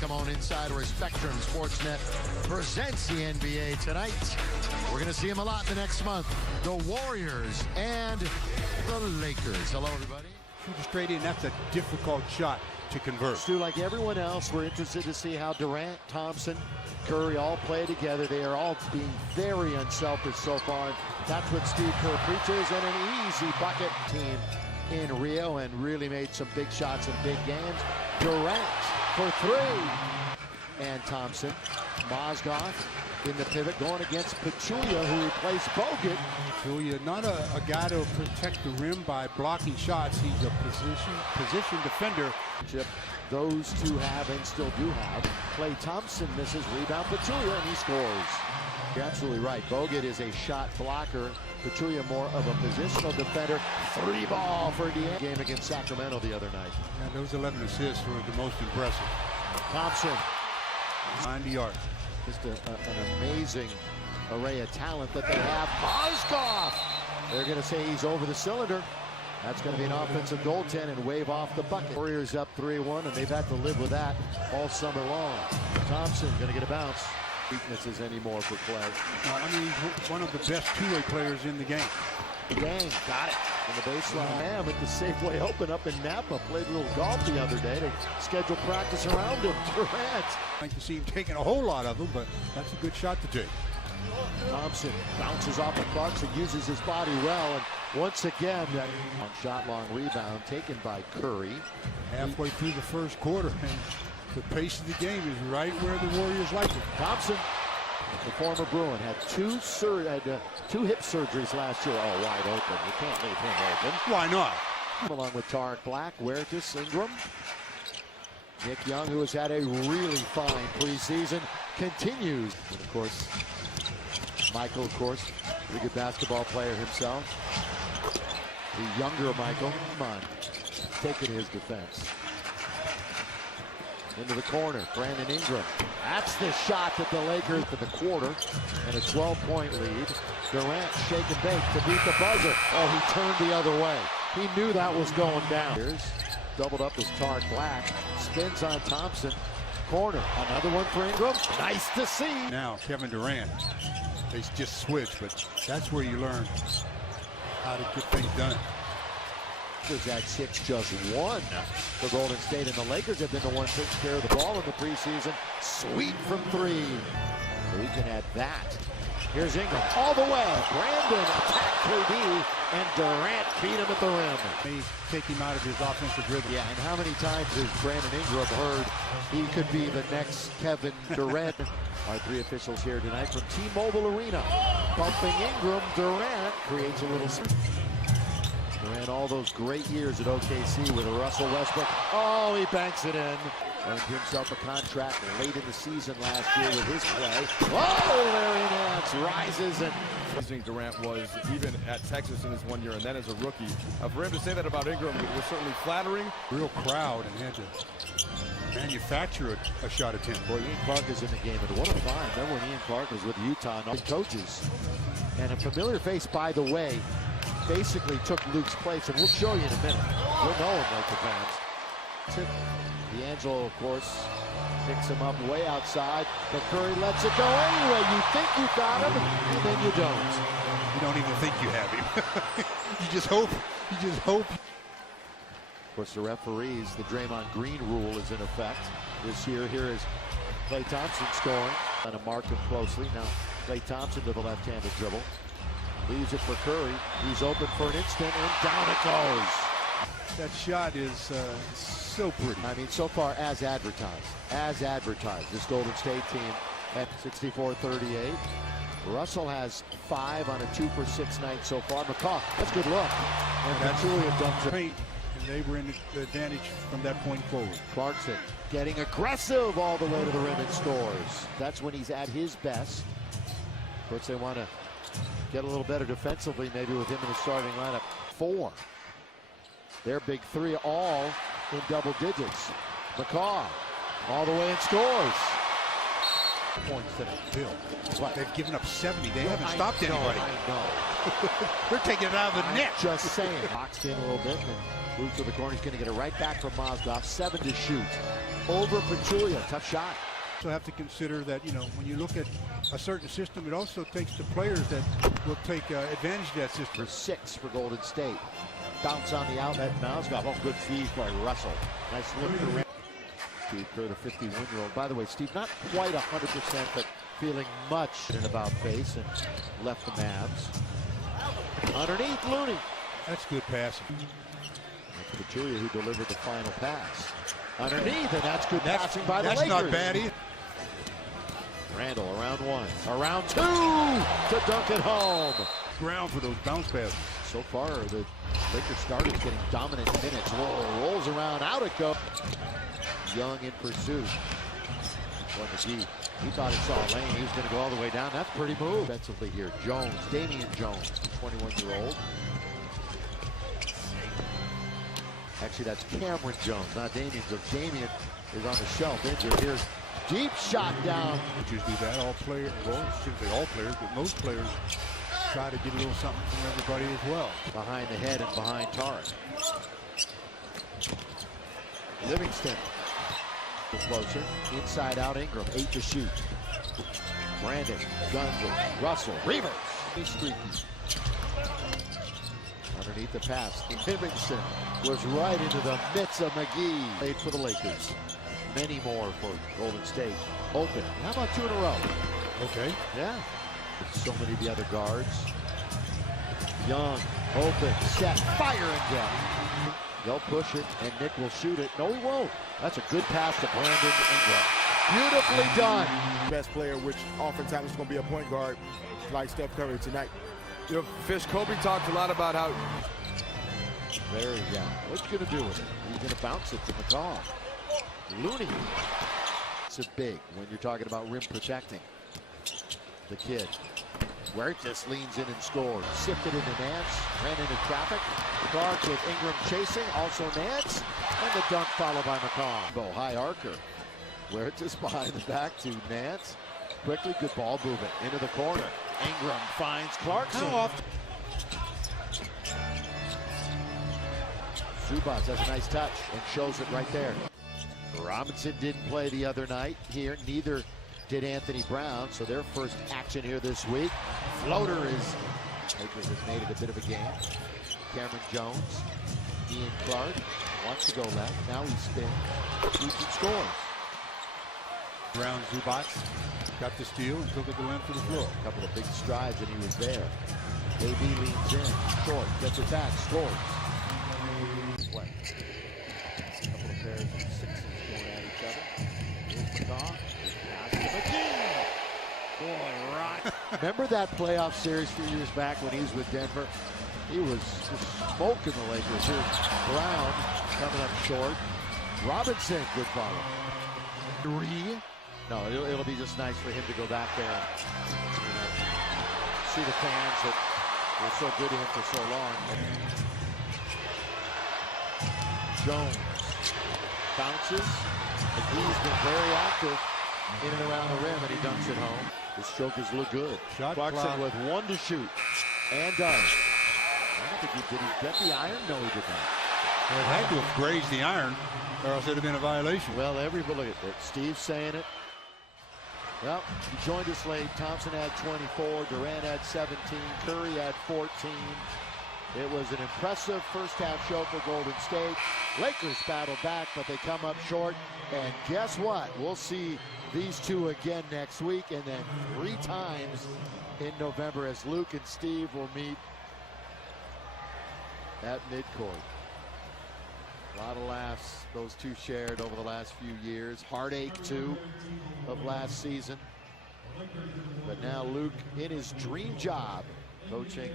Come on inside where Spectrum Sportsnet presents the NBA tonight. We're going to see them a lot in the next month. The Warriors and the Lakers. Hello, everybody. Shoot it straight in. That's a difficult shot to convert. Stu, like everyone else, we're interested to see how Durant, Thompson, Curry all play together. They are all being very unselfish so far. That's what Steve Kerr preaches, and an easy bucket team in Rio, and really made some big shots in big games. Durant for three. And Thompson, Mozgov in the pivot going against Pachulia, who replaced Bogut. Pachulia, not a guy to protect the rim by blocking shots. He's a position defender. Those two have and still do have. Klay Thompson misses, rebound Pachulia, and he scores. You're absolutely right. Bogut is a shot blocker. Pachulia more of a positional defender. Three ball for D'Angelo. Game against Sacramento the other night. And those 11 assists were the most impressive. Thompson. 90 yards. Just an amazing array of talent that they have. Mozgov! They're going to say he's over the cylinder. That's going to be an offensive goaltend and wave off the bucket. Warriors up 3-1, and they've had to live with that all summer long. Thompson going to get a bounce. Weaknesses anymore for Klay. I mean, he's one of the best two-way players in the game. Gang, got it. In the baseline. Ham at the Safeway Open up in Napa. Played a little golf the other day. They scheduled practice around him. Durant. I'd like to see him taking a whole lot of them, but that's a good shot to take. Thompson bounces off of Clarkson, uses his body well, and once again, that shot-long rebound taken by Curry. Halfway through the first quarter, and the pace of the game is right where the Warriors like it. Thompson, the former Bruin, had two hip surgeries last year. Oh, wide open. You can't leave him open. Why not? Along with Tarek Black, Huertas, Ingram. Nick Young, who has had a really fine preseason, continues. And of course, Michael, of course, pretty good basketball player himself. The younger Michael, come on, taking his defense. Into the corner, Brandon Ingram. That's the shot that the Lakers for the quarter, and a 12-point lead. Durant shake and bake to beat the buzzer. Oh, he turned the other way. He knew that was going down. Here's doubled up as Tarek Black. Spins on Thompson. Corner, another one for Ingram. Nice to see. Now, Kevin Durant, they just switch, but that's where you learn how to get things done. Lakers at 6, just one for Golden State, and the Lakers have been the one taking care of the ball in the preseason. Sweet from three. So we can add that. Here's Ingram all the way. Brandon attack KD, and Durant beat him at the rim. They take him out of his offensive rhythm. Yeah, and how many times has Brandon Ingram heard he could be the next Kevin Durant? Our three officials here tonight from T-Mobile Arena. Bumping Ingram, Durant creates a little... Durant all those great years at OKC with Russell Westbrook. Oh, he banks it in. Earned himself a contract late in the season last year with his play. Oh, Larry Nance rises and... Durant was even at Texas in his 1 year and then as a rookie. For him to say that about Ingram was certainly flattering. Real crowd, and had to manufacture a shot attempt. Boy, Ian Clark is in the game, and what a find. Remember when Ian Clark was with Utah and all the coaches. And a familiar face, by the way, basically took Luke's place, and we'll show you in a minute. We'll know him like the fans. D'Angelo, of course, picks him up way outside, but Curry lets it go anyway. You think you got him, and then you don't. You don't even think you have him. You just hope. You just hope. Of course, the referees, the Draymond Green rule is in effect this year. Here is Klay Thompson scoring. Trying to mark him closely. Now, Klay Thompson to the left-handed dribble. Leaves it for Curry. He's open for an instant, and down it goes. That shot is so pretty. I mean, so far, as advertised, this Golden State team at 64-38. Russell has 5 on a 2-for-6 night so far. McCaw, that's a good look. And Pachulia dumps it. Paint, and they were in the advantage from that point forward. Clarkson getting aggressive all the way to the rim and scores. That's when he's at his best. Of course, they want to get a little better defensively, maybe with him in the starting lineup. 4. Their big 3 all in double digits. McCaw all the way and scores. Points tonight. Bill, What? they've given up 70. They haven't I stopped know, anybody. I know. They're taking it out of the net. Just saying. Boxed in a little bit, and Moves to the corner. He's going to get it right back from Mozgov. 7 to shoot. Over Pachulia. Tough shot. So have to consider that, you know, when you look at a certain system, it also takes the players that will take advantage of that system. For 6 for Golden State. Bounce on the outlet. Mozgov. Oh, good feed by Russell. Nice look around. Steve Kerr, the 51-year-old. By the way, Steve, not quite 100%, but feeling much in about face and left the Mavs. Underneath, Looney. That's good passing. That's Pachulia who delivered the final pass. Underneath, and that's good passing by the That's Lakers. not bad either. Randall around 1. Around 2 to dunk it home. Ground for those bounce passes. So far, the Lakers starters getting dominant minutes. Rolls around, out it goes. Young in pursuit. McGee, he thought he saw a lane. He was going to go all the way down. That's pretty move. Defensively here, Jones, Damian Jones, the 21-year-old. Actually, that's Cameron Jones, not Damian. So Damian is on the shelf, injured. Here's deep shot down. Just do that. All players, well, I shouldn't say all players, but most players try to get a little something from everybody as well. Behind the head and behind Tarek. Livingston. Closer. Inside out Ingram. 8 to shoot. Brandon. Guns it. Russell. Reavers. He's streaky. Underneath the pass. Livingston was right into the mitts of McGee. Played for the Lakers. Many more for Golden State. Open. How about 2 in a row? Okay. Yeah. With so many of the other guards. Young. Open. Set. Fire and down. They'll push it, and Nick will shoot it. No, he won't. That's a good pass to Brandon Ingram. Beautifully done. Best player, which oftentimes is going to be a point guard like Steph Curry tonight. You know, Fish, Kobe talked a lot about how... There you go. What's he going to do with it? He's going to bounce it to McCaw. Looney. It's a big when you're talking about rim protecting. The kid. Huertas leans in and scores. Sifted into Nance. Ran into traffic. Guard with Ingram chasing. Also Nance. And the dunk followed by McCaw. High archer. Huertas behind the back to Nance. Quickly, good ball movement. Into the corner. Ingram finds Clarkson. How often? Zubac has a nice touch and shows it right there. Robinson didn't play the other night here. Neither did Anthony Brown. So their first action here this week. Floater is... Lakers has made it a bit of a game. Cameron Jones. Ian Clark wants to go left. Now he spins. Shoots and scores. Brown, Zubac got the steal and took it to length of the floor. A couple of big strides and he was there. AB leans in. Short. Gets it back. Scores. What? A couple of pairs of sixes going at each other. Here's McCaw. Pass to McGee. Boy, right. Remember that playoff series a few years back when he was with Denver? He was just smoking the Lakers. Here's Brown coming up short. Robinson, good follow. 3. No, it'll be just nice for him to go back there and see the fans that were so good to him for so long. Jones bounces. McGee's been very active in and around the rim, and he dunks it home. His strokers look good. Shot Clarkson clock. with 1 to shoot, and does. I don't think he did. He get the iron? No, he did not. Well, it had to have grazed the iron, or else it'd have been a violation. Well, everybody, look at it. Steve's saying it. Well, he joined us late. Thompson had 24. Durant had 17. Curry had 14. It was an impressive first half show for Golden State. Lakers battle back, but they come up short. And guess what? We'll see these two again next week, and then 3 times in November as Luke and Steve will meet at midcourt. A lot of laughs those two shared over the last few years. Heartache, too, of last season. But now Luke in his dream job, coaching